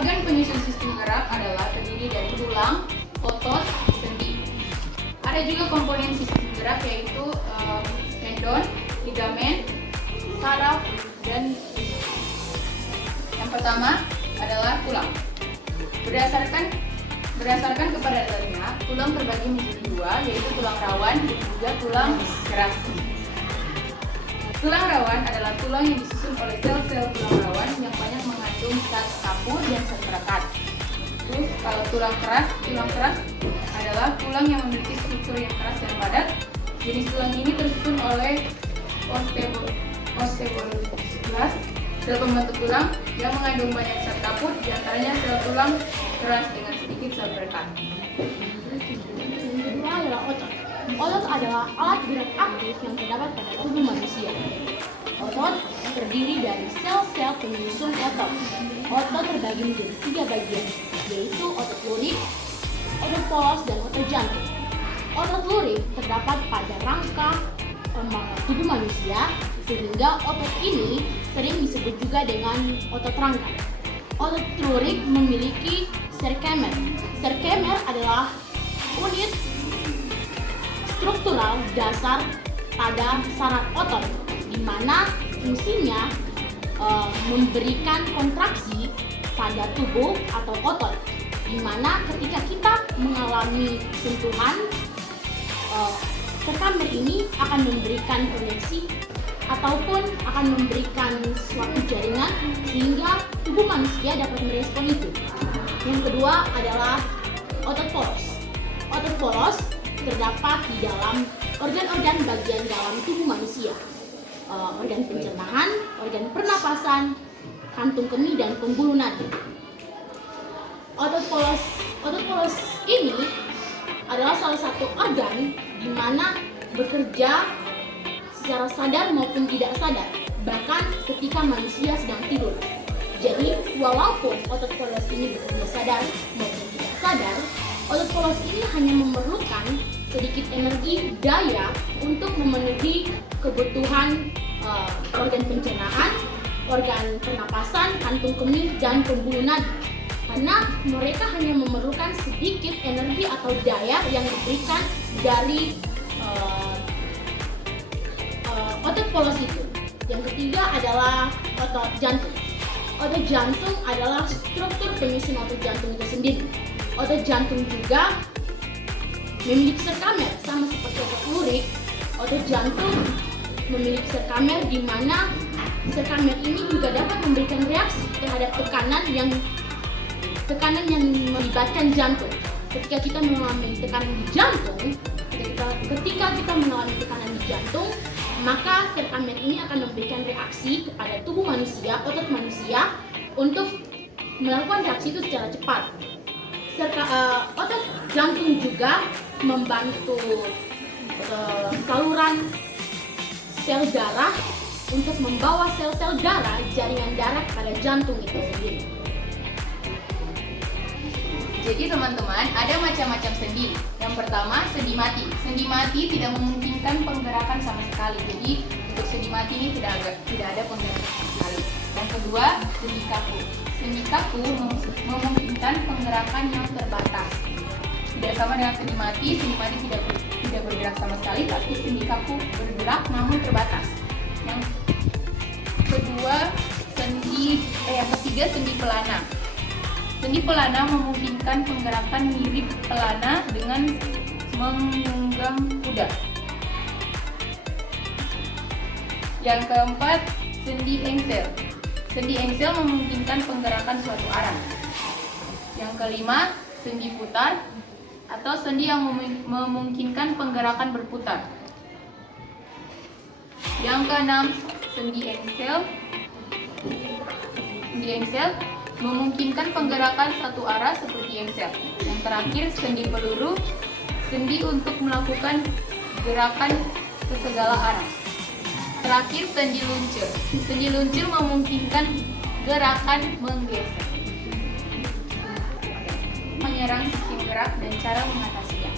Organ penyusun sistem gerak adalah terdiri dari tulang, otot, sendi. Ada juga komponen sistem gerak yaitu tendon, ligamen, saraf, dan yang pertama adalah tulang. Berdasarkan kepadatan, tulang terbagi menjadi dua, yaitu tulang rawan dan juga tulang keras. Tulang rawan adalah tulang yang disusun oleh sel-sel tulang rawan yang banyak mengandung zat kapur dan zat perekat. Terus kalau tulang keras adalah tulang yang memiliki struktur yang keras dan padat. Jenis tulang ini tersusun oleh osteoblastos, sel pembentuk tulang yang mengandung banyak zat kapur, diantaranya sel tulang keras dengan sedikit sel perekat. Yang kedua adalah otot. Otot adalah alat gerak aktif yang terdapat pada tubuh manusia. Otot terdiri dari sel-sel penyusun otot. Otot terbagi menjadi 3 bagian, yaitu otot lurik, otot polos, dan otot jantung. Otot lurik terdapat pada rangka tubuh manusia, sehingga otot ini sering disebut juga dengan otot rangka. Otot lurik memiliki sarkamer. Sarkamer adalah unit struktural dasar pada saraf otot, di mana fungsinya memberikan kontraksi pada tubuh atau otot, di mana ketika kita mengalami sentuhan, sarkamer ini akan memberikan koneksi ataupun akan memberikan suatu jaringan sehingga tubuh manusia dapat merespon itu. Yang kedua adalah otot polos. Otot polos terdapat di dalam organ-organ bagian dalam tubuh manusia, organ pencernaan, organ pernapasan, kantung kemih, dan pembuluh nadi. Otot polos ini adalah salah satu organ di mana bekerja secara sadar maupun tidak sadar, bahkan ketika manusia sedang tidur. Jadi, walaupun otot polos ini bekerja sadar maupun tidak sadar, otot polos ini hanya memerlukan sedikit energi daya untuk memenuhi kebutuhan organ pencernaan, organ pernapasan, kantung kemih, dan pembuluh nadi. Karena mereka hanya memerlukan sedikit energi atau daya yang diberikan dari otot polos itu. Yang ketiga adalah otot jantung. Otot jantung adalah struktur penyusun otot jantung itu sendiri. Otot jantung juga memiliki sarkamer, sama seperti otot lurik. Otot jantung memiliki sarkamer, di mana sarkamer ini juga dapat memberikan reaksi terhadap tekanan yang melibatkan jantung. Ketika kita mengalami tekanan di jantung, ketika kita mengalami tekanan di jantung, maka sarkamer ini akan memberikan reaksi kepada tubuh manusia, otot manusia, untuk melakukan reaksi itu secara cepat. Otot jantung juga membantu saluran sel darah untuk membawa sel-sel darah, jaringan darah kepada jantung itu sendiri. Jadi teman-teman, ada macam-macam sendi. Yang pertama, sendi mati. Sendi mati tidak memungkinkan penggerakan sama sekali. Jadi untuk sendi mati ini tidak ada penggerakan sama sekali. Yang kedua, sendi kaku. Sendi kaku memungkinkan penggerakan yang terbatas. Tidak sama dengan sendi mati tidak bergerak sama sekali, tapi sendi kaku bergerak namun terbatas. Yang ketiga, sendi pelana. Sendi pelana memungkinkan penggerakan mirip pelana dengan menggenggam kuda. Yang keempat, sendi engsel. Sendi engsel memungkinkan penggerakan suatu arah. Yang kelima, sendi putar atau sendi yang memungkinkan penggerakan berputar. Yang keenam, sendi engsel. Sendi engsel memungkinkan penggerakan satu arah seperti engsel. Yang terakhir, sendi peluru, sendi untuk melakukan gerakan ke segala arah. Terakhir, sendi luncur. Sendi luncur memungkinkan gerakan menggeser. Menyerang sistem gerak dan cara mengatasinya.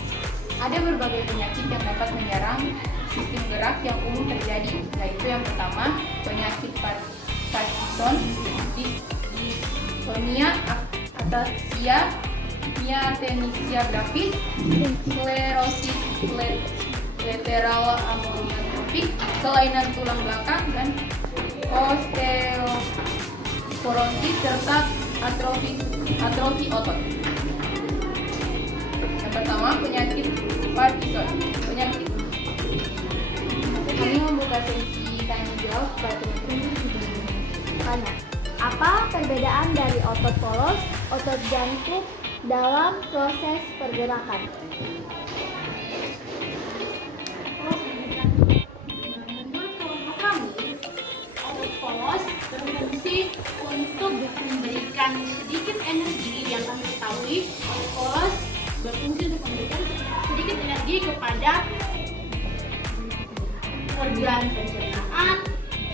Ada berbagai penyakit yang dapat menyerang sistem gerak yang umum terjadi, yaitu yang pertama, penyakit Parkinson, distonia ataxia, myatemisia gravis, sklerosis lateral amyotrophic, kelainan tulang belakang, dan osteoporosis serta atrofi otot. Yang pertama, penyakit Parkinson. Kami membuka sesi tanya jawab pada teman-teman. Tanya, apa perbedaan dari otot polos, otot jantung dalam proses pergerakan? Menurut kelompok kami, otot polos berfungsi untuk memberikan sedikit energi. Yang kami ketahui, otot polos berfungsi untuk memberikan sedikit energi kepada organ pencernaan,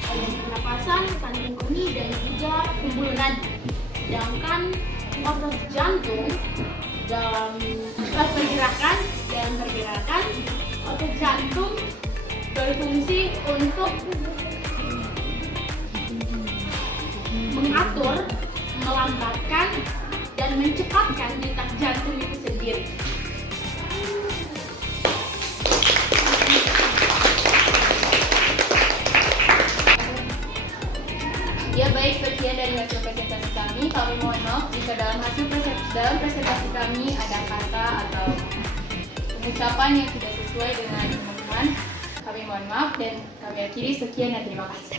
organ pernapasan, kantung kemih, dan juga pembuluh nadi. Sedangkan otot jantung dalam pergerakan, otot jantung berfungsi untuk mengatur, melambatkan, dan mencepatkan detak jantung itu sendiri. Ya baik, sekian dari hasil presentasi kami. Kami mohon maaf jika dalam presentasi kami ada kata atau pengucapan yang tidak sesuai dengan teman-teman. Kami mohon maaf dan kami akhiri. Sekian dan terima kasih.